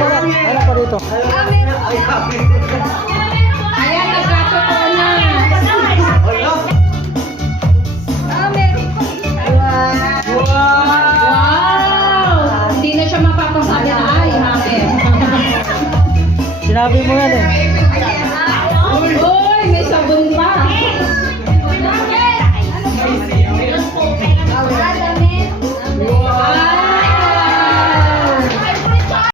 Ano pa dito? Ayan, nagkatotoo na. Wow! Hindi na siya mapapasabi na ay, happy. Sinabi mo yan eh. Uy, may sabon pa.